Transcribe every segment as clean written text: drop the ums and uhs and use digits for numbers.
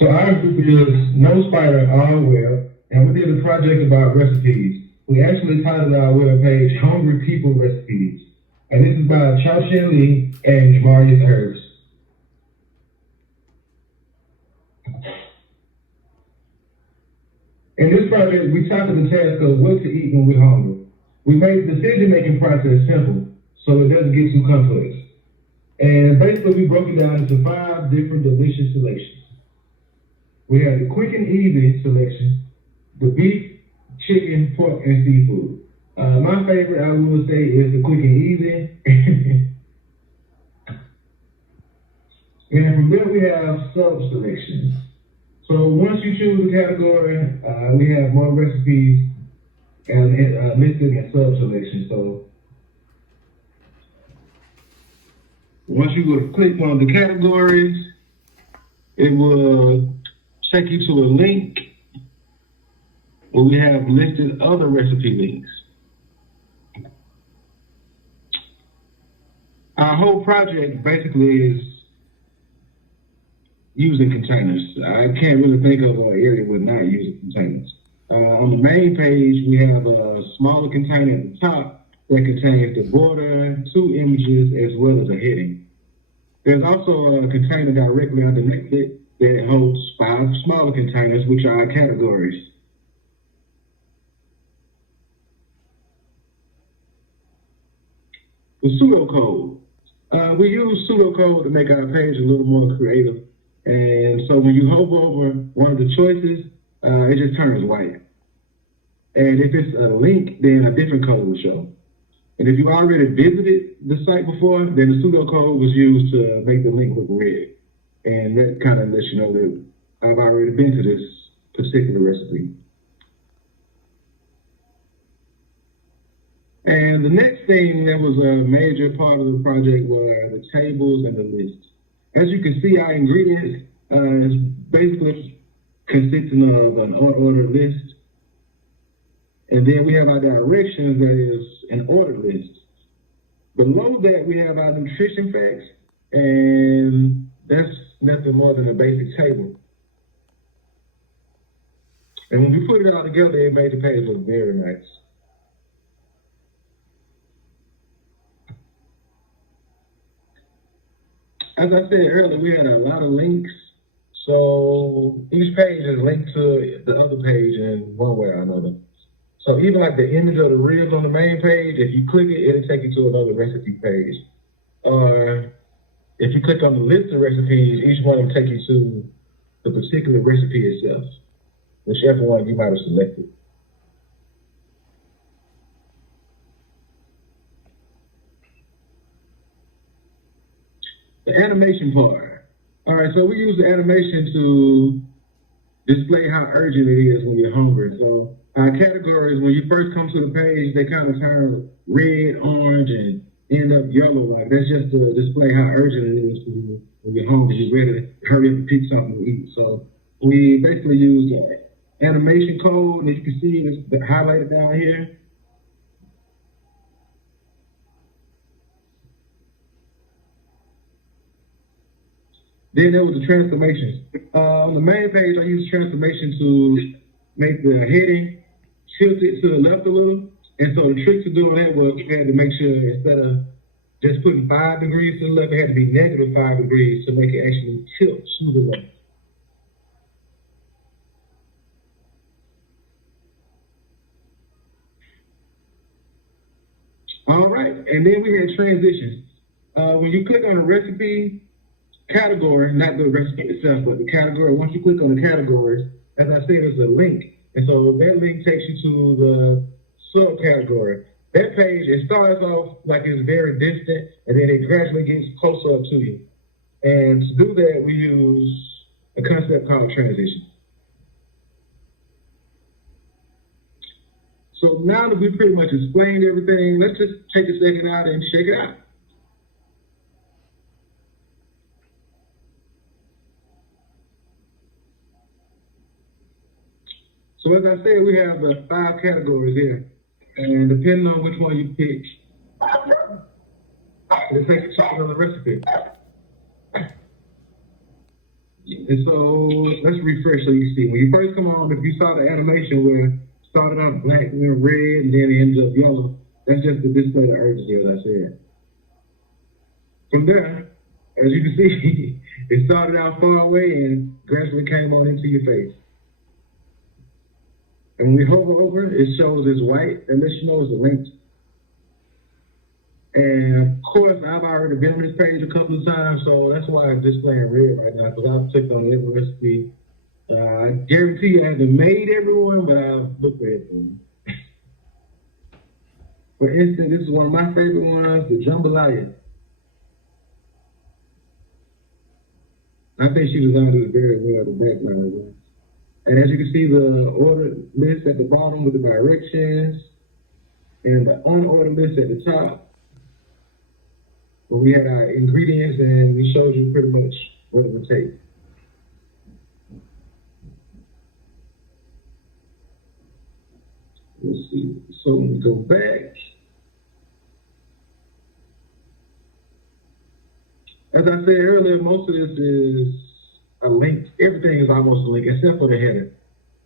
So our group is No Spider All Web, and we did a project about recipes. We actually titled our web page Hungry People Recipes. And this is by Chao Shen Lee and Jamarius Herbs. In this project, we tackled the task of what to eat when we're hungry. We made the decision-making process simple, so it doesn't get too complex. And basically, we broke it down into 5 different delicious selections. We have the quick and easy selection, the beef, chicken, pork, and seafood. My favorite, I would say, is the quick and easy. And from there, we have sub-selections. So once you choose a category, we have more recipes listed in sub-selections. So once you would click on the categories, it will take you to a link where we have listed other recipe links. Our whole project basically is using containers. I can't really think of an area with not using containers. On the main page, we have a smaller container at the top that contains the border, 2 images, as well as a heading. There's also a container directly underneath it that holds 5 smaller containers, which are our categories. The pseudocode. We use pseudocode to make our page a little more creative. And so when you hover over one of the choices, it just turns white. And if it's a link, then a different color will show. And if you already visited the site before, then the pseudocode was used to make the link look red. And that kind of lets you know that I've already been to this particular recipe. And the next thing that was a major part of the project were the tables and the lists. As you can see, our ingredients is basically consisting of an ordered list. And then we have our directions, that is an ordered list. Below that, we have our nutrition facts, and that's nothing more than a basic table. And when we put it all together, it made the page look very nice. As I said earlier, we had a lot of links. So each page is linked to the other page in one way or another. So even like the image of the ribs on the main page, if you click it, it'll take you to another recipe page. Or if you click on the list of recipes, each one will take you to the particular recipe itself, whichever one you might have selected. The animation part. All right, so we use the animation to display how urgent it is when you're hungry. So our categories, when you first come to the page, they kind of turn red, orange, and end up yellow. Like that's just to display how urgent it is when you're hungry. You're ready to hurry up and pick something to eat. So we basically use the animation code, and as you can see, it's highlighted down here. Then there was the transformations. On the main page, I used transformation to make the heading tilt it to the left a little. And so the trick to doing that was we had to make sure instead of just putting 5 degrees to the left, it had to be negative 5 degrees to make it actually tilt to the left. All right, and then we had transitions. When you click on a recipe category, not the recipe itself, but the category, once you click on the categories, as I said, there's a link. And so that link takes you to the subcategory. That page, it starts off like it's very distant, and then it gradually gets closer up to you. And to do that, we use a concept called transition. So now that we pretty much explained everything, let's just take a second out and check it out. So as I said, we have 5 categories here. And depending on which one you pick, it takes you to another recipe. And so let's refresh so you see. When you first come on, if you saw the animation where it started out black, then red, and then it ends up yellow, that's just to display the urgency, as I said. From there, as you can see, it started out far away and gradually came on into your face. And when we hover over, it shows it's white. That lets you know it's a link. And of course, I've already been on this page a couple of times, so that's why it's displaying red right now, because I've clicked on every recipe. I guarantee you I haven't made everyone, but I've looked at everyone. For instance, this is one of my favorite ones, the jambalaya. I think she designed it very well, the background. And as you can see, the order list at the bottom with the directions, and the unordered list at the top. Where we had our ingredients and we showed you pretty much what it would take. Let's see. So when we go back, as I said earlier, most of this is a link. Everything is almost a link except for the header.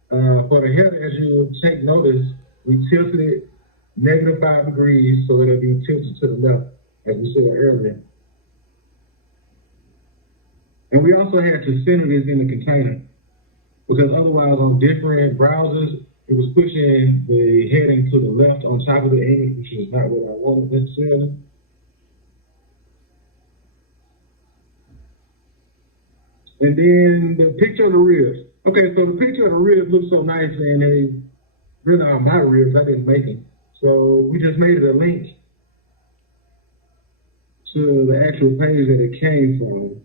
For the header, as you take notice, we tilted it -5 degrees so it'll be tilted to the left, as we said earlier. And we also had to center this in the container, because otherwise on different browsers, it was pushing the heading to the left on top of the image, which is not what I wanted necessarily. And then the picture of the ribs. Okay, so the picture of the ribs looks so nice, and they really are my ribs. I didn't make it. So we just made it a link to the actual page that it came from.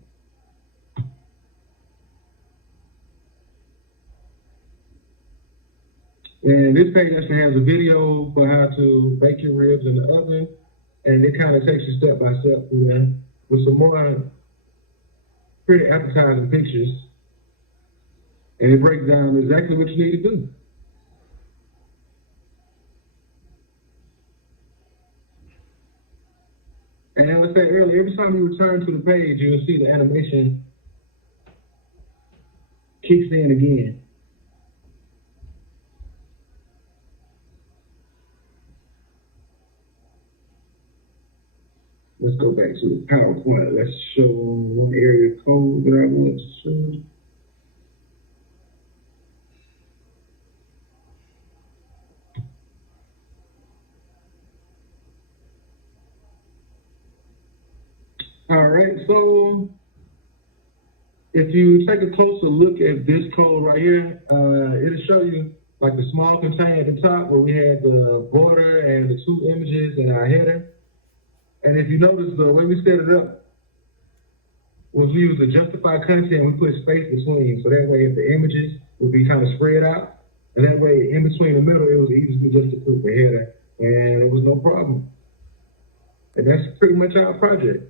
And this page actually has a video for how to bake your ribs in the oven, and it kind of takes you step by step through that with some more pretty appetizing pictures. And it breaks down exactly what you need to do. And as I said earlier, every time you return to the page, you'll see the animation kicks in again. Let's go back to the PowerPoint. Let's show one area code that I want to show. All right, so if you take a closer look at this code right here, it'll show you like the small container at the top where we had the border and the 2 images and our header. And if you notice, the way we set it up was we used to justify content, we put space between, so that way if the images would be kind of spread out, and that way in between the middle, it was easy just to put the header, and it was no problem. And that's pretty much our project.